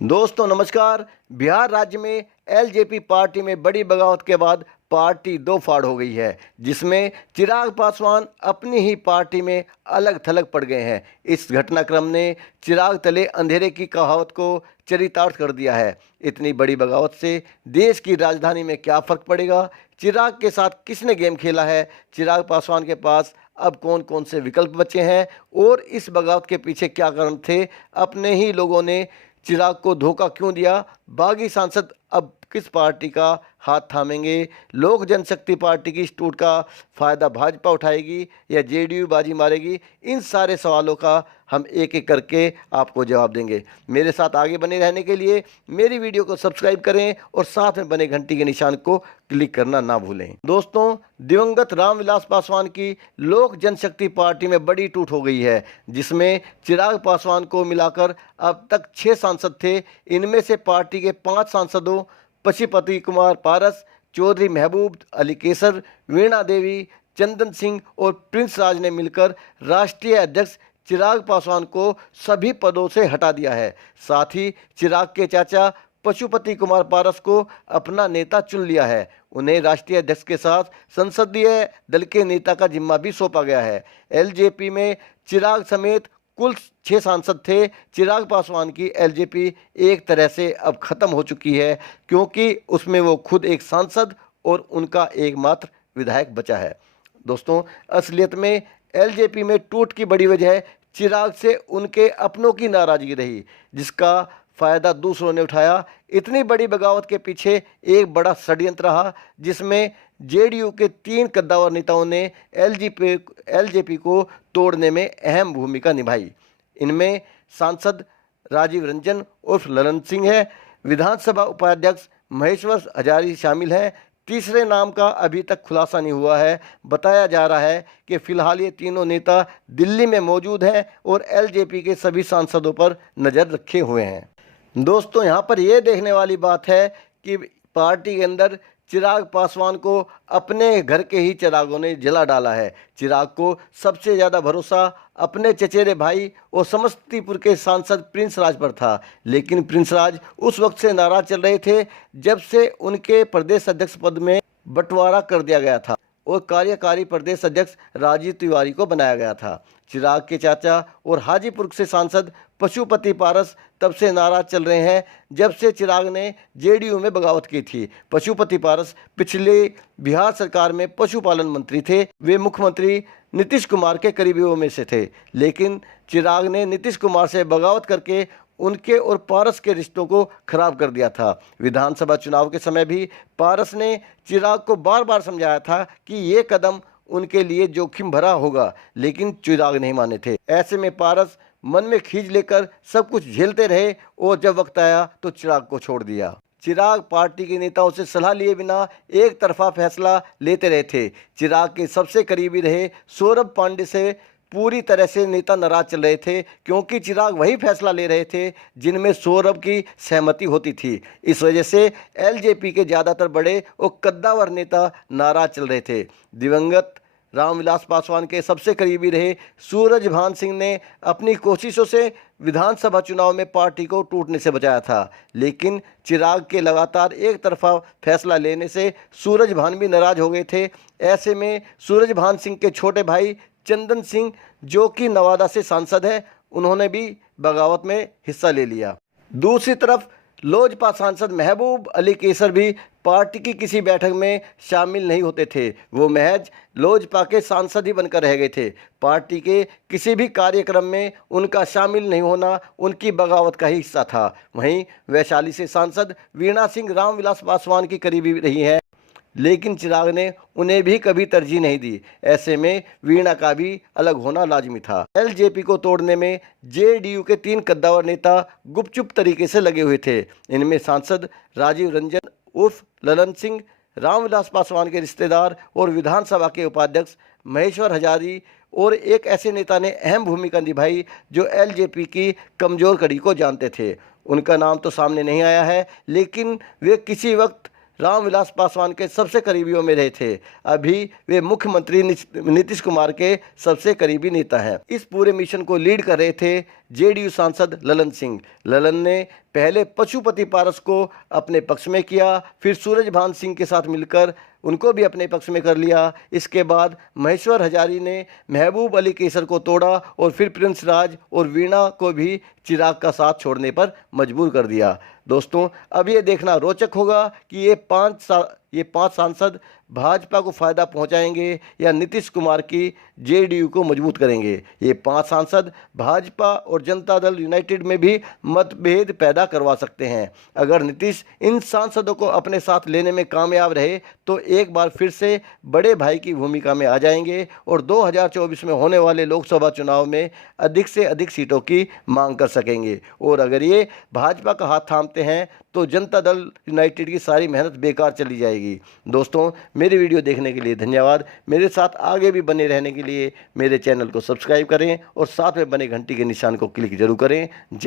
दोस्तों नमस्कार। बिहार राज्य में एलजेपी पार्टी में बड़ी बगावत के बाद पार्टी दो फाड़ हो गई है, जिसमें चिराग पासवान अपनी ही पार्टी में अलग थलग पड़ गए हैं। इस घटनाक्रम ने चिराग तले अंधेरे की कहावत को चरितार्थ कर दिया है। इतनी बड़ी बगावत से देश की राजधानी में क्या फर्क पड़ेगा? चिराग के साथ किसने गेम खेला है? चिराग पासवान के पास अब कौन कौन से विकल्प बचे हैं और इस बगावत के पीछे क्या कारण थे? अपने ही लोगों ने चिराग को धोखा क्यों दिया? बागी सांसद अब किस पार्टी का हाथ थामेंगे? लोक जनशक्ति पार्टी की इस टूट का फायदा भाजपा उठाएगी या जेडीयू बाजी मारेगी? इन सारे सवालों का हम एक एक करके आपको जवाब देंगे। मेरे साथ आगे बने रहने के लिए मेरी वीडियो को सब्सक्राइब करें और साथ में बने घंटी के निशान को क्लिक करना ना भूलें। दोस्तों, दिवंगत रामविलास पासवान की लोक जनशक्ति पार्टी में बड़ी टूट हो गई है, जिसमें चिराग पासवान को मिलाकर अब तक 6 सांसद थे। इनमें से पार्टी के 5 सांसदों पशुपति कुमार पारस, चौधरी महबूब अली केसर, वीणा देवी, चंदन सिंह और प्रिंस राज ने मिलकर राष्ट्रीय अध्यक्ष चिराग पासवान को सभी पदों से हटा दिया है। साथ ही चिराग के चाचा पशुपति कुमार पारस को अपना नेता चुन लिया है। उन्हें राष्ट्रीय अध्यक्ष के साथ संसदीय दल के नेता का जिम्मा भी सौंपा गया है। एलजेपी में चिराग समेत कुल 6 सांसद थे। चिराग पासवान की एलजेपी एक तरह से अब खत्म हो चुकी है, क्योंकि उसमें वो खुद एक सांसद और उनका एकमात्र विधायक बचा है। दोस्तों, असलियत में एलजेपी में टूट की बड़ी वजह चिराग से उनके अपनों की नाराजगी रही, जिसका फायदा दूसरों ने उठाया। इतनी बड़ी बगावत के पीछे एक बड़ा षड्यंत्र रहा, जिसमें जेडीयू के 3 कद्दावर नेताओं ने एलजेपी को तोड़ने में अहम भूमिका निभाई। इनमें सांसद राजीव रंजन उर्फ ललन सिंह है, विधानसभा उपाध्यक्ष महेश्वर हजारी शामिल हैं। तीसरे नाम का अभी तक खुलासा नहीं हुआ है। बताया जा रहा है कि फिलहाल ये तीनों नेता दिल्ली में मौजूद हैं और एलजेपी के सभी सांसदों पर नज़र रखे हुए हैं। दोस्तों, यहाँ पर यह देखने वाली बात है कि पार्टी के अंदर चिराग पासवान को अपने घर के ही चिरागों ने जला डाला है। चिराग को सबसे ज़्यादा भरोसा अपने चचेरे भाई और समस्तीपुर के सांसद प्रिंस राज पर था, लेकिन प्रिंस राज उस वक्त से नाराज चल रहे थे जब से उनके प्रदेश अध्यक्ष पद में बंटवारा कर दिया गया था और कार्यकारी प्रदेश अध्यक्ष राजीव तिवारी को बनाया गया था। चिराग के चाचा और हाजीपुर से सांसद पशुपति पारस तब से नाराज चल रहे हैं जब से चिराग ने जेडीयू में बगावत की थी। पशुपति पारस पिछले बिहार सरकार में पशुपालन मंत्री थे। वे मुख्यमंत्री नीतीश कुमार के करीबियों में से थे, लेकिन चिराग ने नीतीश कुमार से बगावत करके उनके और पारस के रिश्तों को खराब कर दिया था। विधानसभा चुनाव के समय भी पारस ने चिराग को बार बार समझाया था कि ये कदम उनके लिए जोखिम भरा होगा, लेकिन चिराग नहीं माने थे। ऐसे में पारस मन में खींच लेकर सब कुछ झेलते रहे और जब वक्त आया तो चिराग को छोड़ दिया। चिराग पार्टी के नेताओं से सलाह लिए बिना एक तरफा फैसला लेते रहे थे। चिराग के सबसे करीबी रहे सौरभ पांडे से पूरी तरह से नेता नाराज चल रहे थे, क्योंकि चिराग वही फैसला ले रहे थे जिनमें सौरभ की सहमति होती थी। इस वजह से एलजेपी के ज़्यादातर बड़े और कद्दावर नेता नाराज चल रहे थे। दिवंगत रामविलास पासवान के सबसे करीबी रहे सूरजभान सिंह ने अपनी कोशिशों से विधानसभा चुनाव में पार्टी को टूटने से बचाया था, लेकिन चिराग के लगातार एक तरफा फैसला लेने से सूरजभान भी नाराज हो गए थे। ऐसे में सूरजभान सिंह के छोटे भाई चंदन सिंह, जो कि नवादा से सांसद है, उन्होंने भी बगावत में हिस्सा ले लिया। दूसरी तरफ लोजपा सांसद महबूब अली केसर भी पार्टी की किसी बैठक में शामिल नहीं होते थे। वो महज लोजपा के सांसद ही बनकर रह गए थे। पार्टी के किसी भी कार्यक्रम में उनका शामिल नहीं होना उनकी बगावत का ही हिस्सा था। वहीं वैशाली से सांसद वीणा सिंह रामविलास पासवान की करीबी रही हैं, लेकिन चिराग ने उन्हें भी कभी तरजीह नहीं दी। ऐसे में वीणा का भी अलग होना लाजमी था। एलजेपी को तोड़ने में जेडीयू के 3 कद्दावर नेता गुपचुप तरीके से लगे हुए थे। इनमें सांसद राजीव रंजन उर्फ ललन सिंह, रामविलास पासवान के रिश्तेदार और विधानसभा के उपाध्यक्ष महेश्वर हजारी और एक ऐसे नेता ने अहम भूमिका निभाई जो एलजेपी की कमज़ोर कड़ी को जानते थे। उनका नाम तो सामने नहीं आया है, लेकिन वे किसी वक्त रामविलास पासवान के सबसे करीबियों में रहे थे। अभी वे मुख्यमंत्री नीतीश कुमार के सबसे करीबी नेता हैं। इस पूरे मिशन को लीड कर रहे थे जेडीयू सांसद ललन सिंह। ललन ने पहले पशुपति पारस को अपने पक्ष में किया, फिर सूरजभान सिंह के साथ मिलकर उनको भी अपने पक्ष में कर लिया। इसके बाद महेश्वर हजारी ने महबूब अली कैसर को तोड़ा और फिर प्रिंस राज और वीणा को भी चिराग का साथ छोड़ने पर मजबूर कर दिया। दोस्तों, अब ये देखना रोचक होगा कि ये पांच सांसद भाजपा को फायदा पहुंचाएंगे या नीतीश कुमार की जेडीयू को मजबूत करेंगे। ये 5 सांसद भाजपा और जनता दल यूनाइटेड में भी मतभेद पैदा करवा सकते हैं। अगर नीतीश इन सांसदों को अपने साथ लेने में कामयाब रहे तो एक बार फिर से बड़े भाई की भूमिका में आ जाएंगे और 2024 में होने वाले लोकसभा चुनाव में अधिक से अधिक सीटों की मांग कर सकेंगे। और अगर ये भाजपा का हाथ थामते हैं तो जनता दल यूनाइटेड की सारी मेहनत बेकार चली जाएगी। दोस्तों, मेरी वीडियो देखने के लिए धन्यवाद। मेरे साथ आगे भी बने रहने के लिए मेरे चैनल को सब्सक्राइब करें और साथ में बने घंटी के निशान को क्लिक जरूर करें। जय